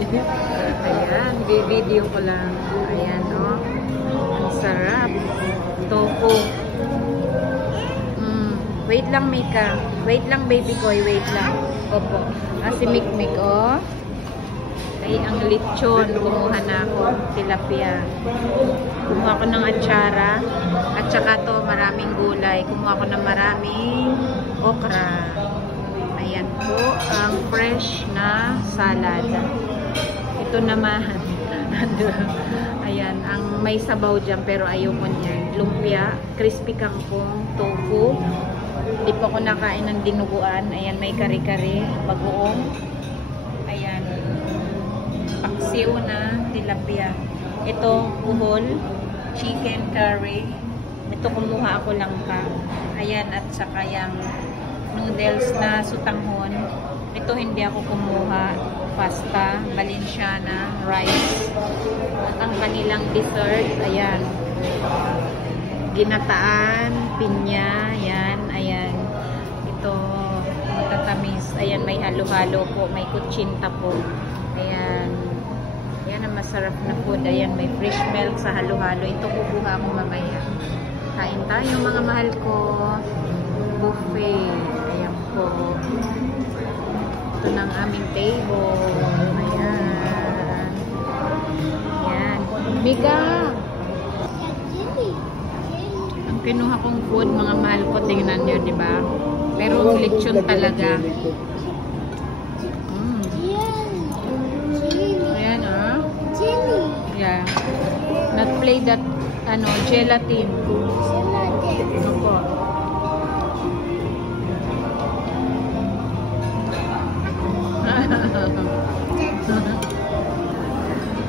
Ayan, video ko lang. Ayan, oh. Ang sarap. Tofu. Wait lang, Mika. Wait lang, baby ko. Wait lang. Opo. Si Mikmik, oh. Ay, ang lechon. Kumuha na ako. Tilapia. Kumuha ko ng atsara. At saka to, maraming gulay. Kumuha ko ng maraming okra. Ayan po, ang fresh na salad. Ito naman. Ayan, ang may sabaw dyan, pero ayoko niyan. Lumpia, crispy kangkong, tofu. Hindi pa ako nakain ng dinuguan. Ayan, may kare-kare, bagoong. Ayan, paksiw na tilapia. Ito, buhol, chicken curry. Ito, kumuha ako lang pa. Ayan, at saka yung noodles na sutanghon. Ito, hindi ako kumuha. Pasta, Valenciana, rice. At ang kanilang dessert, ayan. Ginataan, pinya, ayan, ayan. Ito, matatamis. Ayan, may halo-halo po, may kutsinta po. Ayan. Ayan ang masarap na food. Ayan, may fresh milk sa halo-halo. Ito kukuha mo mamaya. Kain tayo, mga mahal ko. Buffet. Ayan po. Ito ng aming table. Ayan. Ayan. Mika! Kinuha kong food, mga mahal ko, tingnan nyo, di ba? Pero lechon talaga. Ayan, ah. Yeah. Not play that, gelatin. Opo.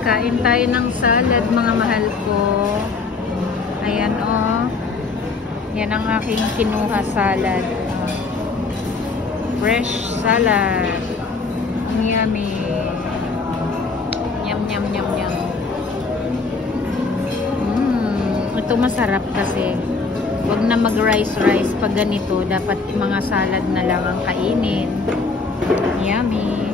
Kain tayo ng salad, mga mahal ko. Ayan, oh. Yan ang aking kinuha salad. Fresh salad. Ang yummy. Yum, yum, yum, yum. Ito masarap kasi. Huwag na mag-rice pag ganito. Dapat mga salad na lang ang kainin. Yummy.